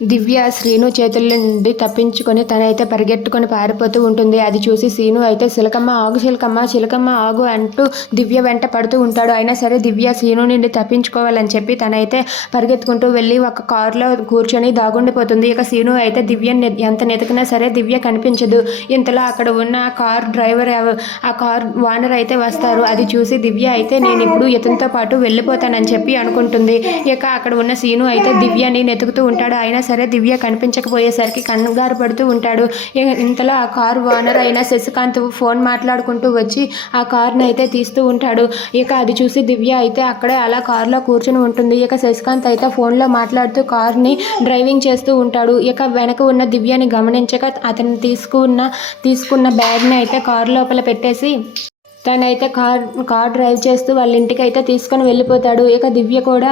దివ్య శ్రీను చేతుల నుండి తప్పించుకొని తనైతే పరిగెట్టుకొని పారిపోతూ ఉంటుంది. అది చూసి శ్రీను అయితే చిలకమ్మ ఆగు చిలకమ్మ చిలకమ్మ ఆగు అంటూ దివ్య వెంట పడుతూ ఉంటాడు. అయినా సరే దివ్య శ్రీను నుండి తప్పించుకోవాలని చెప్పి తనైతే పరిగెత్తుకుంటూ వెళ్ళి ఒక కారులో కూర్చొని దాగుండిపోతుంది. ఇక శ్రీను అయితే దివ్య ఎంత నెతికినా సరే దివ్య కనిపించదు. ఇంతలో అక్కడ ఉన్న ఆ కార్ డ్రైవర్ ఆ కార్ ఓనర్ అయితే వస్తారు. అది చూసి దివ్య అయితే నేను ఇప్పుడు ఇతనితో పాటు వెళ్ళిపోతానని చెప్పి అనుకుంటుంది. ఇక అక్కడ ఉన్న సీను అయితే దివ్యని నెతుకుతూ ఉంటాడు. అయినా సరే దివ్య కనిపించకపోయేసరికి కంగారు పడుతూ ఉంటాడు. ఇక ఇంతలో ఆ కారు ఓనర్ అయిన శశికాంత్ ఫోన్ మాట్లాడుకుంటూ వచ్చి ఆ కారును అయితే తీస్తూ ఉంటాడు. ఇక అది చూసి దివ్య అయితే అక్కడే అలా కారులో కూర్చుని ఉంటుంది. ఇక శశికాంత్ అయితే ఫోన్లో మాట్లాడుతూ కార్ని డ్రైవింగ్ చేస్తూ ఉంటాడు. ఇక వెనక ఉన్న దివ్యని గమనించక అతను తీసుకున్న తీసుకున్న బ్యాగ్ని అయితే కారు లోపల పెట్టేసి తనైతే కార్ కార్ డ్రైవ్ చేస్తూ వాళ్ళ ఇంటికి అయితే తీసుకొని వెళ్ళిపోతాడు. ఇక దివ్య కూడా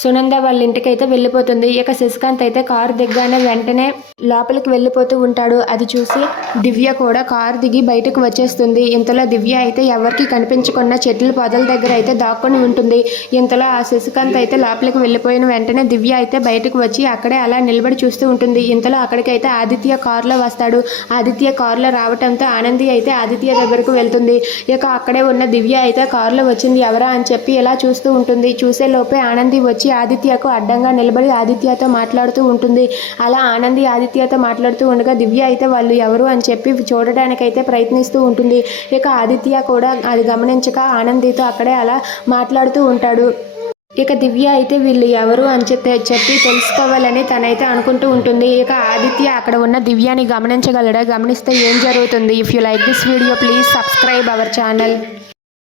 సునంద వాళ్ళ ఇంటికి అయితే వెళ్ళిపోతుంది. ఇక శశికాంత్ అయితే కారు దిగ్గానే వెంటనే లోపలికి వెళ్ళిపోతూ ఉంటాడు. అది చూసి దివ్య కూడా కారు దిగి బయటకు వచ్చేస్తుంది. ఇంతలో దివ్య అయితే ఎవరికి కనిపించకుండా చెట్ల పొదల దగ్గర అయితే దాక్కొని ఉంటుంది. ఇంతలో ఆ శశికాంత్ అయితే లోపలికి వెళ్ళిపోయిన వెంటనే దివ్య అయితే బయటకు వచ్చి అక్కడే అలా నిలబడి చూస్తూ ఉంటుంది. ఇంతలో అక్కడికైతే ఆదిత్య కారులో వస్తాడు. ఆదిత్య కారులో రావడంతో ఆనంది అయితే ఆదిత్య దగ్గరకు వెళ్తుంది. ఇక అక్కడే ఉన్న దివ్య అయితే కారులో వచ్చింది. ఎవరా అని చెప్పి ఇలా చూస్తూ ఉంటుంది. చూసే లోపే ఆనంది వచ్చి ఆదిత్యకు అడ్డంగా నిలబడి ఆదిత్యతో మాట్లాడుతూ ఉంటుంది. అలా ఆనంది ఆదిత్యతో మాట్లాడుతూ ఉండగా దివ్య అయితే వాళ్ళు ఎవరు అని చెప్పి చూడడానికైతే ప్రయత్నిస్తూ ఉంటుంది. ఇక ఆదిత్య కూడా అది గమనించక ఆనందితో అక్కడే అలా మాట్లాడుతూ ఉంటాడు. ఇక దివ్య అయితే వీళ్ళు ఎవరు అని చెప్పి చెప్పి తెలుసుకోవాలని తనైతే అనుకుంటూ ఉంటుంది. ఇక ఆదిత్య అక్కడ ఉన్న దివ్యాని గమనించగలడా? గమనిస్తే ఏం జరుగుతుంది? If you like this video please subscribe our channel